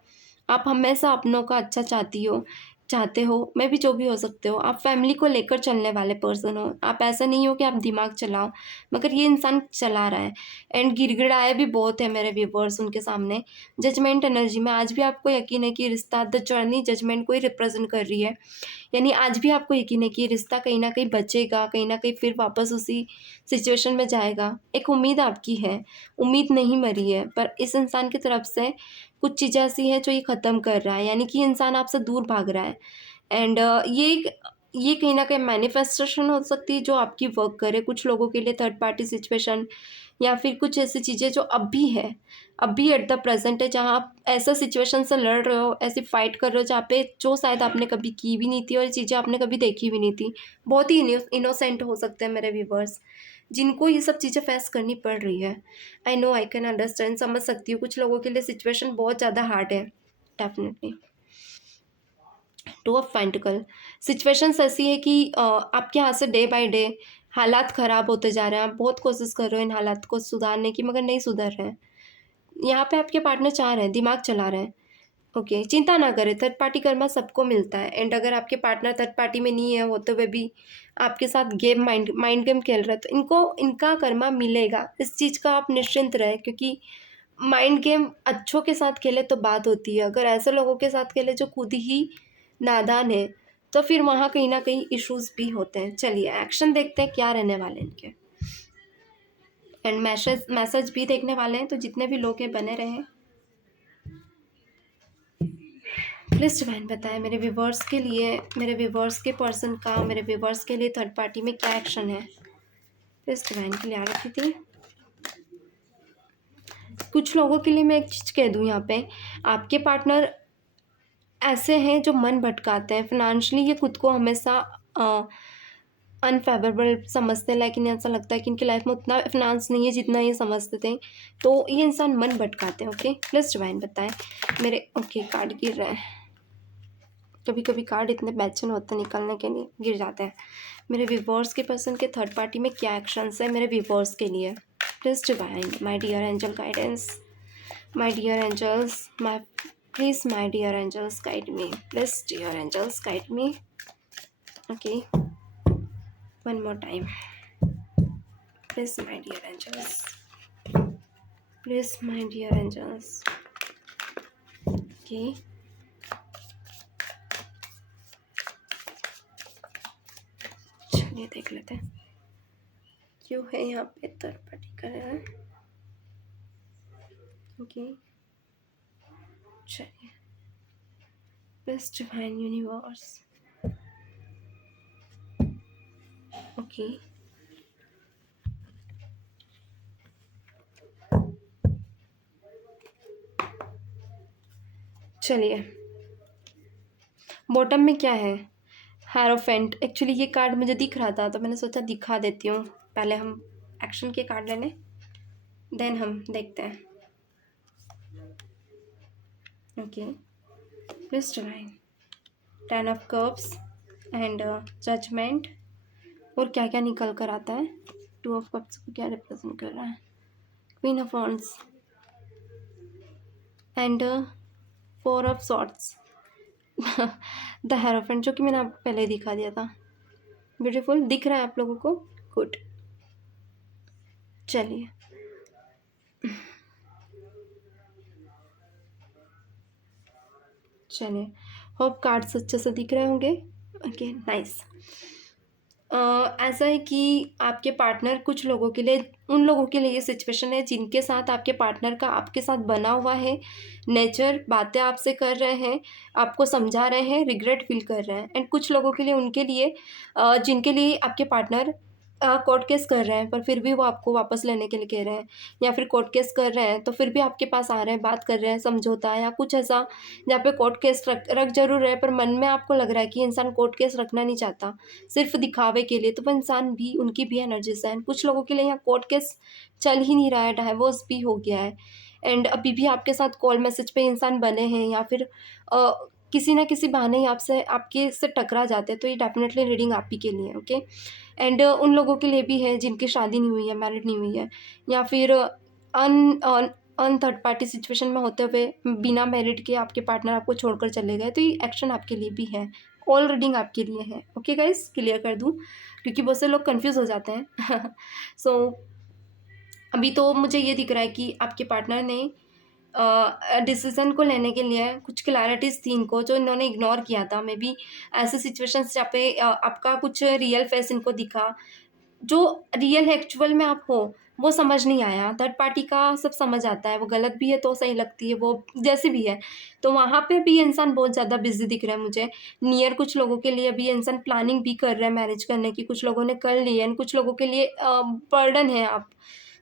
आप हमेशा अपनों का अच्छा चाहते हो, मैं भी जो भी हो सकते हो, आप फैमिली को लेकर चलने वाले पर्सन हो। आप ऐसा नहीं हो कि आप दिमाग चलाओ, मगर ये इंसान चला रहा है एंड गिड़गिड़ाए भी बहुत है मेरे व्यूवर्स उनके सामने। जजमेंट एनर्जी में आज भी आपको यकीन है कि रिश्ता, द जर्नी, जजमेंट को ही रिप्रेजेंट कर रही है। यानी आज भी आपको यकीन है कि रिश्ता कहीं न कहीं बचेगा, कहीं न कहीं फिर वापस उसी सिचुएशन में जाएगा। एक उम्मीद आपकी है, उम्मीद नहीं मरी है, पर इस इंसान की तरफ से कुछ चीज़ें ऐसी हैं जो ये ख़त्म कर रहा है, यानी कि इंसान आपसे दूर भाग रहा है एंड ये कहीं न कहीं मैनिफेस्टेशन हो सकती है जो आपकी वर्क करे। कुछ लोगों के लिए थर्ड पार्टी सिचुएशन या फिर कुछ ऐसी चीज़ें जो अब भी है, अब भी एट द प्रेज़ेंट है, जहाँ आप ऐसा सिचुएशन से लड़ रहे हो, ऐसी फ़ाइट कर रहे हो जहाँ पे जो शायद आपने कभी की भी नहीं थी और ये चीज़ें आपने कभी देखी भी नहीं थी। बहुत ही इनोसेंट हो सकते हैं मेरे व्यूअर्स, जिनको ये सब चीज़ें फेस करनी पड़ रही है। I know, I can understand, समझ सकती हूँ। कुछ लोगों के लिए सिचुएशन बहुत ज़्यादा हार्ड है, definitely. Two of pentacle, situations ऐसी है कि आपके यहाँ से डे बाय डे हालात ख़राब होते जा रहे हैं। आप बहुत कोशिश कर रहे हो इन हालात को सुधारने की, मगर नहीं सुधर रहे हैं। यहाँ पे आपके पार्टनर चाह रहे हैं, दिमाग चला रहे हैं। ओके, चिंता ना करें, थर्ड पार्टी कर्मा सबको मिलता है। एंड अगर आपके पार्टनर थर्ड पार्टी में नहीं है, होते हुए भी आपके साथ गेम माइंड गेम खेल रहे हैं, तो इनको इनका कर्मा मिलेगा। इस चीज़ का आप निश्चिंत रहे, क्योंकि माइंड गेम अच्छों के साथ खेले तो बात होती है, अगर ऐसे लोगों के साथ खेले जो खुद ही नादान है, तो फिर वहाँ कहीं ना कहीं इश्यूज भी होते हैं। चलिए एक्शन देखते हैं क्या रहने वाले हैं इनके, एंड मैसेज भी देखने वाले हैं। तो जितने भी लोग हैं बने रहे। प्लीज़ डिवाइन बताएं मेरे व्यूवर्स के लिए, मेरे व्यूवर्स के पर्सन का मेरे व्यूवर्स के लिए थर्ड पार्टी में क्या एक्शन है। प्लीज़ डिवाइन के लिए आ रखी थी। कुछ लोगों के लिए मैं एक चीज़ कह दूँ, यहाँ पे आपके पार्टनर ऐसे हैं जो मन भटकाते हैं। फिनेंशियली ये खुद को हमेशा अनफेवरेबल समझते हैं, लेकिन ऐसा लगता है कि इनकी लाइफ में उतना फिनांस नहीं है जितना ये समझते थे। तो ये इंसान मन भटकाते हैं। ओके, प्लीज़ डिवाइन बताएं मेरे। ओके, कार्ड गिर रहे हैं। कभी कभी कार्ड इतने बेचैन होते हैं निकलने के लिए, गिर जाते हैं। मेरे व्यूवर्स के पर्सन के थर्ड पार्टी में क्या एक्शंस है मेरे व्यूवर्स के लिए। Please divine my dear angel guidance, my dear angels, my please my dear angels guide me, please dear angels guide me. Okay, one more time, please my dear angels, please my dear angels. Okay, चलिए देख लेते हैं क्यों है यहाँ पे थर्ड पार्टी कर रहा है। ओके, चलिए प्लीज़ डिवाइन यूनिवर्स। ओके, चलिए बॉटम में क्या है, हायरोफेंट। एक्चुअली ये कार्ड मुझे दिख रहा था तो मैंने सोचा दिखा देती हूँ। पहले हम एक्शन के कार्ड ले लें, देन हम देखते हैं। Okay, please divine, 10 of cups and judgement. और क्या क्या निकल कर आता है। 2 ऑफ कप्स को क्या रिप्रेजेंट कर रहा है, queen of wands and 4 of swords. The hierophant, जो कि मैंने आपको पहले ही दिखा दिया था। ब्यूटीफुल दिख रहा है आप लोगों को, गुड। चलिए चलिए, होप कार्ड्स अच्छे से दिख रहे होंगे। Okay, nice. ऐसा है कि आपके पार्टनर, कुछ लोगों के लिए, उन लोगों के लिए ये सिचुएशन है जिनके साथ आपके पार्टनर का आपके साथ बना हुआ है नेचर, बातें आपसे कर रहे हैं, आपको समझा रहे हैं, रिग्रेट फील कर रहे हैं। एंड कुछ लोगों के लिए, उनके लिए जिनके लिए आपके पार्टनर कोर्ट केस कर रहे हैं पर फिर भी वो आपको वापस लेने के लिए कह रहे हैं, या फिर कोर्ट केस कर रहे हैं तो फिर भी आपके पास आ रहे हैं, बात कर रहे हैं, समझौता या कुछ ऐसा जहाँ पे कोर्ट केस रख जरूर रहे पर मन में आपको लग रहा है कि इंसान कोर्ट केस रखना नहीं चाहता, सिर्फ दिखावे के लिए। तो वो इंसान भी, उनकी भी एनर्जीज है। कुछ लोगों के लिए यहाँ कोर्ट केस चल ही नहीं रहा है, डाइवोर्स भी हो गया है, एंड अभी भी आपके साथ कॉल मैसेज पे इंसान बने हैं, या फिर किसी ना किसी बहाने ही आपसे, आपके से टकरा जाते हैं। तो ये डेफिनेटली रीडिंग आप ही के लिए। ओके, एंड उन लोगों के लिए भी है जिनकी शादी नहीं हुई है, मैरिड नहीं हुई है, या फिर अन थर्ड पार्टी सिचुएशन में होते हुए बिना मैरिड के आपके पार्टनर आपको छोड़कर चले गए। तो ये एक्शन आपके लिए भी है, ऑल रीडिंग आपके लिए है। ओके गाइस, क्लियर कर दूँ क्योंकि बहुत से लोग कंफ्यूज हो जाते हैं। सो अभी तो मुझे ये दिख रहा है कि आपके पार्टनर ने डिसीजन को लेने के लिए कुछ क्लैरिटीज़ थी इनको, जो इन्होंने इग्नोर किया था। मे बी ऐसे सिचुएशंस जहाँ पे आपका कुछ रियल फेस इनको दिखा, जो रियल एक्चुअल में आप हो वो समझ नहीं आया। थर्ड पार्टी का सब समझ आता है, वो गलत भी है तो सही लगती है, वो जैसे भी है। तो वहाँ पे भी इंसान बहुत ज़्यादा बिजी दिख रहा है मुझे। नियर कुछ लोगों के लिए भी इंसान प्लानिंग भी कर रहा है मैरिज करने की, कुछ लोगों ने कर ली है, कुछ लोगों के लिए बर्डन है आप,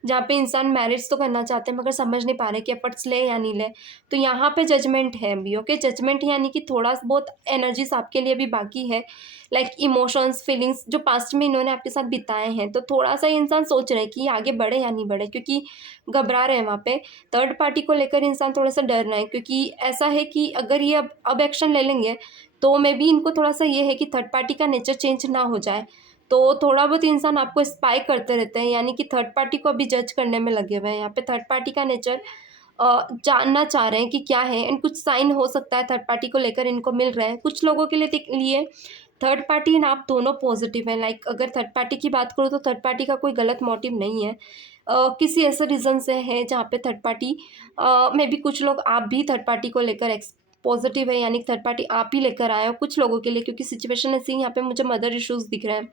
जहाँ पे इंसान मैरिज तो करना चाहते हैं मगर समझ नहीं पा रहे कि एफर्ट्स ले या नहीं ले। तो यहाँ पे जजमेंट है अभी, ओके। जजमेंट यानी कि थोड़ा बहुत एनर्जीज आपके लिए भी बाकी है, लाइक इमोशंस, फीलिंग्स जो पास्ट में इन्होंने आपके साथ बिताए हैं, तो थोड़ा सा इंसान सोच रहे हैं कि आगे बढ़े या नहीं बढ़े, क्योंकि घबरा रहे हैं वहाँ पे। थर्ड पार्टी को लेकर इंसान थोड़ा सा डर रहा है, क्योंकि ऐसा है कि अगर ये अब एक्शन ले लेंगे तो मे बी इनको थोड़ा सा ये है कि थर्ड पार्टी का नेचर चेंज ना हो जाए। तो थोड़ा बहुत इंसान आपको स्पाई करते रहते हैं, यानी कि थर्ड पार्टी को अभी जज करने में लगे हुए हैं। यहाँ पे थर्ड पार्टी का नेचर जानना चाह रहे हैं कि क्या है, एंड कुछ साइन हो सकता है थर्ड पार्टी को लेकर इनको मिल रहे हैं। कुछ लोगों के लिए थर्ड पार्टी एंड आप दोनों पॉजिटिव हैं। लाइक अगर थर्ड पार्टी की बात करूँ तो थर्ड पार्टी का कोई गलत मोटिव नहीं है। किसी ऐसे रीज़न से है जहाँ पे थर्ड पार्टी मे बी कुछ लोग, आप भी थर्ड पार्टी को लेकर पॉजिटिव है, यानी कि थर्ड पार्टी आप ही लेकर आए हो कुछ लोगों के लिए, क्योंकि सिचुएशन ऐसी यहाँ पे मुझे मदर इश्यूज दिख रहे हैं,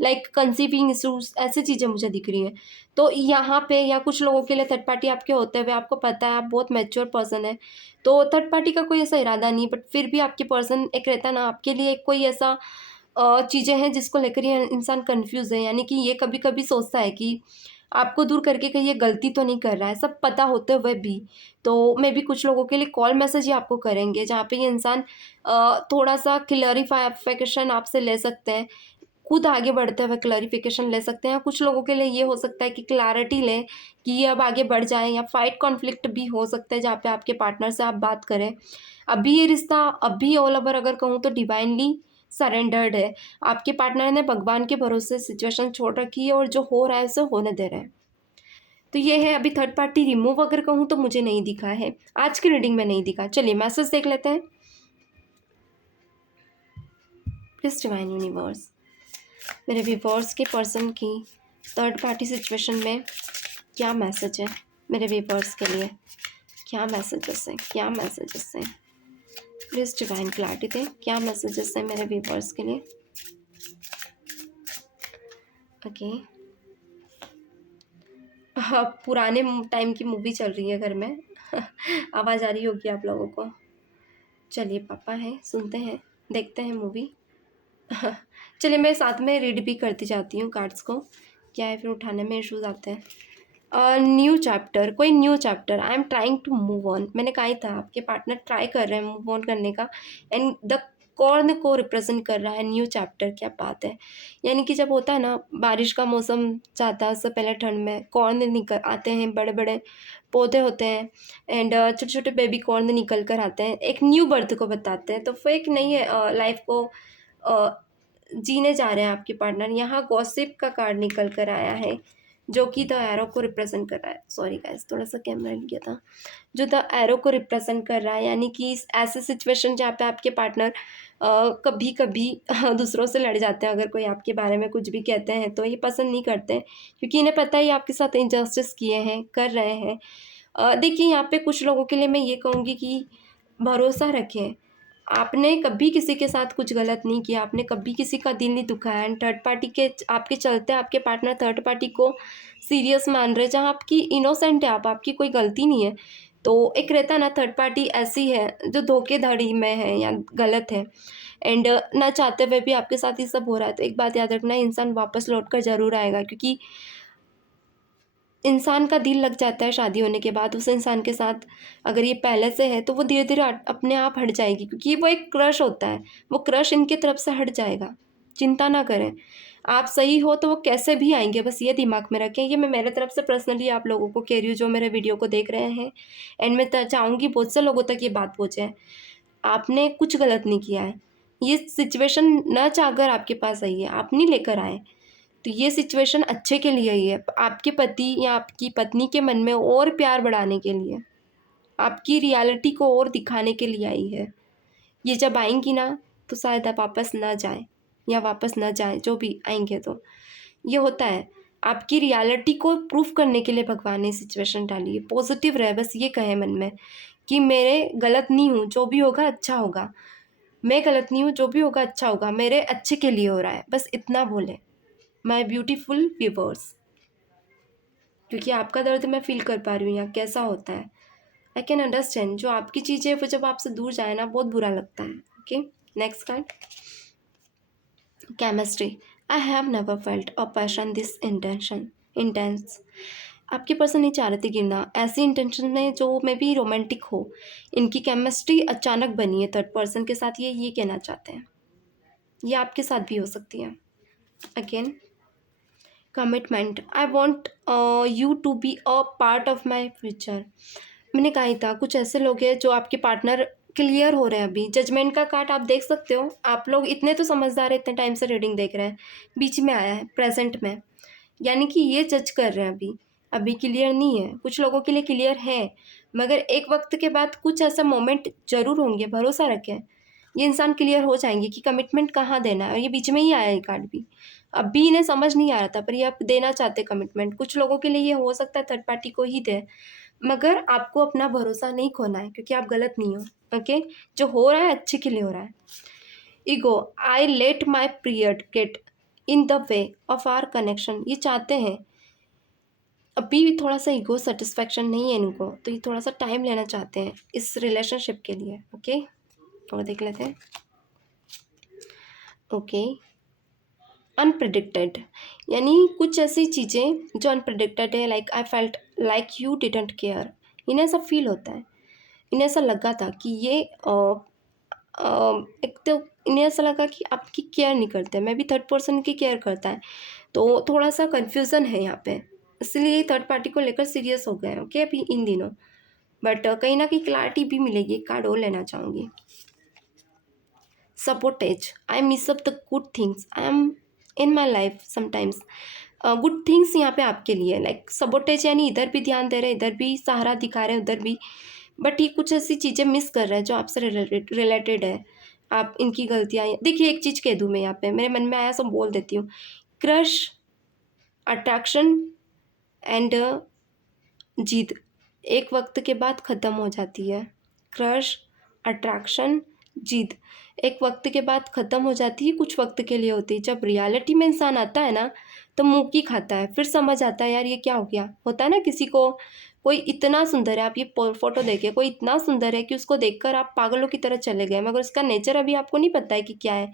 लाइक कंसीविंग इश्यूज, ऐसी चीज़ें मुझे दिख रही हैं। तो यहाँ पे या कुछ लोगों के लिए थर्ड पार्टी आपके होते हुए आपको पता है आप बहुत मैच्योर पर्सन है, तो थर्ड पार्टी का कोई ऐसा इरादा नहीं, बट फिर भी आपके पर्सन एक रहता ना आपके लिए, कोई ऐसा चीज़ें हैं जिसको लेकर ये इंसान कंफ्यूज है, यानी कि ये कभी कभी सोचता है कि आपको दूर करके कहीं ये गलती तो नहीं कर रहा है, सब पता होते हुए भी। तो मे बी कुछ लोगों के लिए कॉल मैसेज ही आपको करेंगे, जहाँ पे ये इंसान थोड़ा सा क्लैरिफिकेशन आपसे ले सकते हैं, खुद आगे बढ़ते हुए क्लैरिफिकेशन ले सकते हैं। कुछ लोगों के लिए ये हो सकता है कि क्लैरिटी लें कि ये अब आगे बढ़ जाए, या फाइट कॉन्फ्लिक्ट भी हो सकता है जहाँ पे आपके पार्टनर से आप बात करें। अभी ये रिश्ता, अभी ऑल ओवर अगर कहूँ तो डिवाइनली सरेंडर्ड है। आपके पार्टनर ने भगवान के भरोसे सिचुएशन छोड़ रखी है और जो हो रहा है उसे होने दे रहे हैं। तो ये है। अभी थर्ड पार्टी रिमूव अगर कहूँ तो मुझे नहीं दिखा है, आज की रीडिंग में नहीं दिखा। चलिए मैसेज देख लेते हैं। प्लीज डिवाइन यूनिवर्स, मेरे व्यूवर्स के पर्सन की थर्ड पार्टी सिचुएशन में क्या मैसेज है मेरे व्यूवर्स के लिए, क्या मैसेजेस हैं, क्या मैसेजेस हैं। प्लीज डिवाइन क्लैरिटी दें, क्या मैसेजेस हैं मेरे व्यूवर्स के लिए। ओके हाँ, पुराने टाइम की मूवी चल रही है घर में आवाज़ आ रही होगी आप लोगों को। चलिए पापा हैं, सुनते हैं, देखते हैं मूवी चलिए मैं साथ में रीड भी करती जाती हूँ कार्ड्स को, क्या है फिर उठाने में इश्यूज आते हैं। न्यू चैप्टर, कोई new chapter, I am trying to move on. मैंने कहा ही था आपके पार्टनर ट्राई कर रहे हैं मूव ऑन करने का, एंड द कॉर्न को रिप्रेजेंट कर रहा है न्यू चैप्टर। क्या बात है, यानी कि जब होता है ना बारिश का मौसम जाता है उससे पहले ठंड में कॉर्न निकल आते हैं, बड़े बड़े पौधे होते हैं, एंड छोटे छोटे बेबी कॉर्न निकल कर आते हैं, एक न्यू बर्थ को बताते हैं। तो वो एक नई लाइफ को जीने जा रहे हैं आपके पार्टनर। यहाँ गॉसिप का कार्ड निकल कर आया है जो कि द एरो को रिप्रेजेंट कर रहा है। सॉरी गाइस, थोड़ा सा कैमरा हिल गया था। जो द एरो को रिप्रेजेंट कर रहा है, यानी कि ऐसे सिचुएशन जहाँ पे आपके पार्टनर कभी कभी दूसरों से लड़ जाते हैं। अगर कोई आपके बारे में कुछ भी कहते हैं तो ये पसंद नहीं करते हैं, क्योंकि इन्हें पता है ये आपके साथ इनजस्टिस किए हैं, कर रहे हैं। देखिए यहाँ पे कुछ लोगों के लिए मैं ये कहूँगी कि भरोसा रखें। आपने कभी किसी के साथ कुछ गलत नहीं किया, आपने कभी किसी का दिल नहीं दुखाया, एंड थर्ड पार्टी के आपके चलते आपके पार्टनर थर्ड पार्टी को सीरियस मान रहे, जहाँ आपकी इनोसेंट है, आपकी कोई गलती नहीं है। तो एक रहता ना थर्ड पार्टी ऐसी है जो धोखेधड़ी में है या गलत है, एंड ना चाहते हुए भी आपके साथ ये सब हो रहा है। तो एक बात याद रखना, इंसान वापस लौट कर ज़रूर आएगा, क्योंकि इंसान का दिल लग जाता है शादी होने के बाद उस इंसान के साथ। अगर ये पहले से है तो वो धीरे धीरे अपने आप हट जाएगी, क्योंकि वो एक क्रश होता है, वो क्रश इनकी तरफ से हट जाएगा। चिंता ना करें, आप सही हो तो वो कैसे भी आएंगे, बस ये दिमाग में रखें। ये मैं मेरे तरफ से पर्सनली आप लोगों को कह रही हूँ जो मेरे वीडियो को देख रहे हैं, एंड मैं चाहूँगी बहुत से लोगों तक ये बात पहुँचे। आपने कुछ गलत नहीं किया है, ये सिचुएशन न चाहकर आपके पास आई है, आप नहीं लेकर आए। तो ये सिचुएशन अच्छे के लिए ही है, आपके पति या आपकी पत्नी के मन में और प्यार बढ़ाने के लिए, आपकी रियलिटी को और दिखाने के लिए आई है। ये जब आएंगी ना तो शायद आप वापस ना जाएं, या वापस ना जाएं, जो भी आएंगे तो ये होता है। आपकी रियलिटी को प्रूफ करने के लिए भगवान ने सिचुएशन डाली है। पॉजिटिव रहे, बस ये कहे मन में कि मेरे गलत नहीं हूँ, जो भी होगा अच्छा होगा, मैं गलत नहीं हूँ, जो भी होगा अच्छा होगा, मेरे अच्छे के लिए हो रहा है, बस इतना बोले माई ब्यूटीफुल व्यूवर्स। क्योंकि आपका दर्द मैं फील कर पा रही हूँ यहाँ कैसा होता है, आई कैन अंडरस्टैंड। जो आपकी चीज़ है वो जब आपसे दूर जाए ना बहुत बुरा लगता है। Okay, next card, chemistry. I have never felt a passion this intense. आपके पर्सन नहीं चाह रहे थे गिरना, ऐसी इंटेंशन में जो मे बी रोमांटिक हो, इनकी केमिस्ट्री अचानक बनी है थर्ड पर्सन के साथ, ये कहना चाहते हैं। ये आपके साथ भी हो सकती है। Again commitment, I want you to be a part of my future. मैंने कहा ही था, कुछ ऐसे लोग हैं जो आपके पार्टनर क्लियर हो रहे हैं। अभी जजमेंट का कार्ड आप देख सकते हो, आप लोग इतने तो समझदार है, इतने टाइम से रीडिंग देख रहे हैं, बीच में आया है प्रेजेंट में, यानी कि ये जज कर रहे हैं। अभी अभी क्लियर नहीं है, कुछ लोगों के लिए क्लियर है, मगर एक वक्त के बाद कुछ ऐसा मोमेंट जरूर होंगे, भरोसा रखें, ये इंसान क्लियर हो जाएंगे कि कमिटमेंट कहाँ देना है। और ये बीच में ही आया है कार्ड भी, अब भी इन्हें समझ नहीं आ रहा था, पर ये अब देना चाहते कमिटमेंट। कुछ लोगों के लिए ये हो सकता है थर्ड पार्टी को ही दे, मगर आपको अपना भरोसा नहीं खोना है, क्योंकि आप गलत नहीं हो। ओके, जो हो रहा है अच्छे के लिए हो रहा है। Ego, I let my period get in the way of our connection. ये चाहते हैं, अभी भी थोड़ा सा ईगो सेटिस्फैक्शन नहीं है इनको, तो ये थोड़ा सा टाइम लेना चाहते हैं इस रिलेशनशिप के लिए। ओके, और देख लेते हैं। ओके, अनप्रिडिक्टेड, यानी कुछ ऐसी चीज़ें जो अनप्रिडिक्टेड है, like I felt like you didn't care. इन्हें ऐसा फील होता है, इन्हें ऐसा लगा था कि ये एक तो इन्हें ऐसा लगा कि आपकी केयर नहीं करते, मैं भी थर्ड पर्सन की केयर करता है, तो थोड़ा सा कन्फ्यूज़न है यहाँ पे, इसलिए थर्ड पार्टी को लेकर सीरियस हो गए। ओके, अभी इन दिनों, बट कहीं ना कहीं क्लैरिटी भी मिलेगी। कार्ड और लेना चाहूँगी। सपोर्टेज, I miss up the good things I am in my life sometimes. Good things यहाँ पे आपके लिए, लाइक सपोर्टेज, यानी इधर भी ध्यान दे रहे हैं, इधर भी सहारा दिखा रहे हैं, उधर भी, बट ये कुछ ऐसी चीज़ें मिस कर रहे हैं जो आपसे रिलेटेड है। आप इनकी गलतियाँ, देखिए एक चीज़ कह दूँ मैं यहाँ पे, मेरे मन में आया सब बोल देती हूँ। क्रश, अट्रैक्शन एंड जीत एक वक्त के बाद ख़त्म हो जाती है। क्रश, अट्रैक्शन, जीत एक वक्त के बाद ख़त्म हो जाती है, कुछ वक्त के लिए होती है। जब रियलिटी में इंसान आता है ना, तो मुँह की खाता है, फिर समझ आता है यार ये क्या हो गया। होता है ना, किसी को कोई इतना सुंदर है, आप ये फोटो देखिए, कोई इतना सुंदर है कि उसको देखकर आप पागलों की तरह चले गए, मगर उसका नेचर अभी आपको नहीं पता है कि क्या है।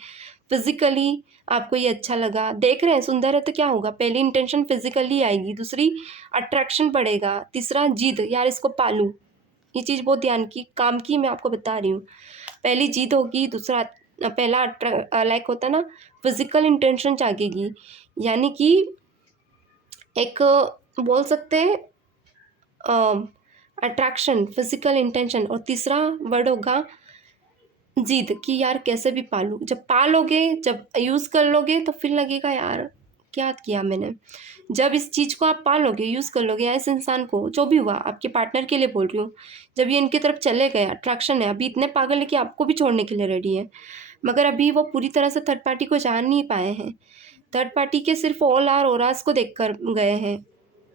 फिजिकली आपको ये अच्छा लगा, देख रहे हैं सुंदर है तो क्या होगा, पहली इंटेंशन फिजिकली आएगी, दूसरी अट्रैक्शन बढ़ेगा, तीसरा जिद, यार इसको पालूं। ये चीज़ बहुत ध्यान की काम की, मैं आपको बता रही हूँ। पहली जिद होगी, दूसरा पहला लाइक होता है ना, फिजिकल इंटेंशन जागेगी, यानी कि एक बोल सकते हैं अट्रैक्शन, फिजिकल इंटेंशन, और तीसरा वर्ड होगा जिद, कि यार कैसे भी पालूं। जब पालोगे, जब यूज़ कर लोगे, तो फिर लगेगा यार क्या किया मैंने। जब इस चीज़ को आप पालोगे, यूज़ कर लोगे, या इस इंसान को, जो भी हुआ, आपके पार्टनर के लिए बोल रही हूँ, जब ये इनकी तरफ चले गए, अट्रैक्शन है, अभी इतने पागल है कि आपको भी छोड़ने के लिए रेडी है, मगर अभी वो पूरी तरह से थर्ड पार्टी को जान नहीं पाए हैं। थर्ड पार्टी के सिर्फ ऑल आर ओरास को देख कर गए हैं,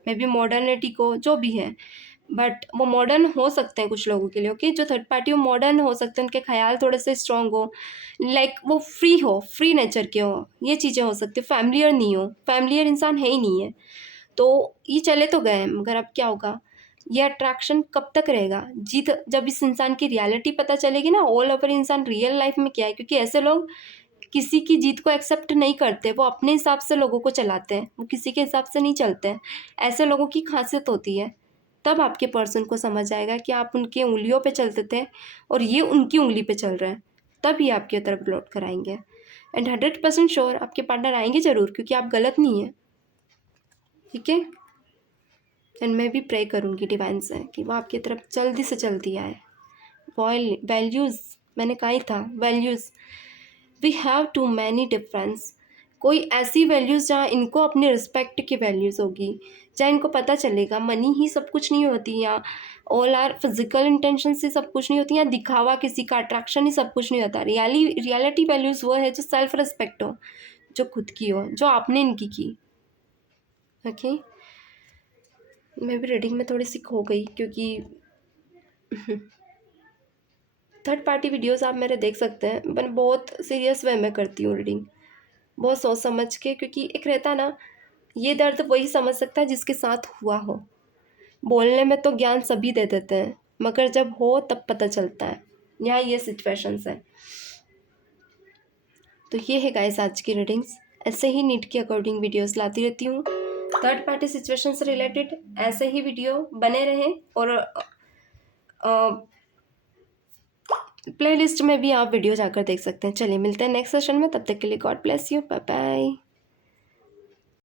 मे बी मॉडर्निटी को, जो भी है, बट वो मॉडर्न हो सकते हैं कुछ लोगों के लिए। ओके, जो थर्ड पार्टी वो मॉडर्न हो सकते हैं, उनके ख्याल थोड़े से स्ट्रॉन्ग हो, लाइक वो फ्री हो, फ्री नेचर के हो, ये चीज़ें हो सकती है। फैमिलियर नहीं हो, फैमिलियर इंसान है ही नहीं है, तो ये चले तो गए, मगर अब क्या होगा, ये अट्रैक्शन कब तक रहेगा। जीत, जब इस इंसान की रियलिटी पता चलेगी ना, ऑल ओवर इंसान रियल लाइफ में क्या है, क्योंकि ऐसे लोग किसी की जीत को एक्सेप्ट नहीं करते, वो अपने हिसाब से लोगों को चलाते हैं, वो किसी के हिसाब से नहीं चलते हैं। ऐसे लोगों की खासियत होती है। तब आपके पर्सन को समझ आएगा कि आप उनकी उंगलियों पे चलते थे और ये उनकी उंगली पे चल रहे हैं, तब ये आपकी तरफ लौट कर आएंगे। एंड 100% श्योर आपके पार्टनर आएंगे ज़रूर, क्योंकि आप गलत नहीं हैं। ठीक है, एंड मैं भी प्रे करूँगी डिवाइन से कि वो आपकी तरफ जल्दी से जल्दी आए। वैल्यूज़, मैंने कहा ही था, values, we have too many difference. कोई ऐसी वैल्यूज़ जहाँ इनको अपने रिस्पेक्ट की वैल्यूज़ होगी, जहाँ इनको पता चलेगा मनी ही सब कुछ नहीं होती, या ऑल आर फिजिकल इंटेंशन से सब कुछ नहीं होती, या दिखावा किसी का अट्रैक्शन ही सब कुछ नहीं होता। रियलिटी वैल्यूज़ वो है जो सेल्फ रिस्पेक्ट हो, जो खुद की हो, जो आपने इनकी की। ओके, मैं भी रीडिंग में थोड़ी सी खो गई, क्योंकि थर्ड पार्टी वीडियोस आप मेरे देख सकते हैं, मैं बहुत सीरियस वे में करती हूँ रीडिंग, बहुत सोच समझ के, क्योंकि एक रहता ना, ये दर्द वही समझ सकता है जिसके साथ हुआ हो। बोलने में तो ज्ञान सभी दे देते हैं, मगर जब हो तब पता चलता है। यहाँ ये सिचुएशंस है। तो ये है गाइस आज की रीडिंग्स। ऐसे ही नीट के अकॉर्डिंग वीडियोस लाती रहती हूँ। थर्ड पार्टी सिचुएशन से रिलेटेड ऐसे ही वीडियो बने रहें और प्लेलिस्ट में भी आप वीडियो जाकर देख सकते हैं। चलिए मिलते हैं नेक्स्ट सेशन में, तब तक के लिए God bless you, bye bye.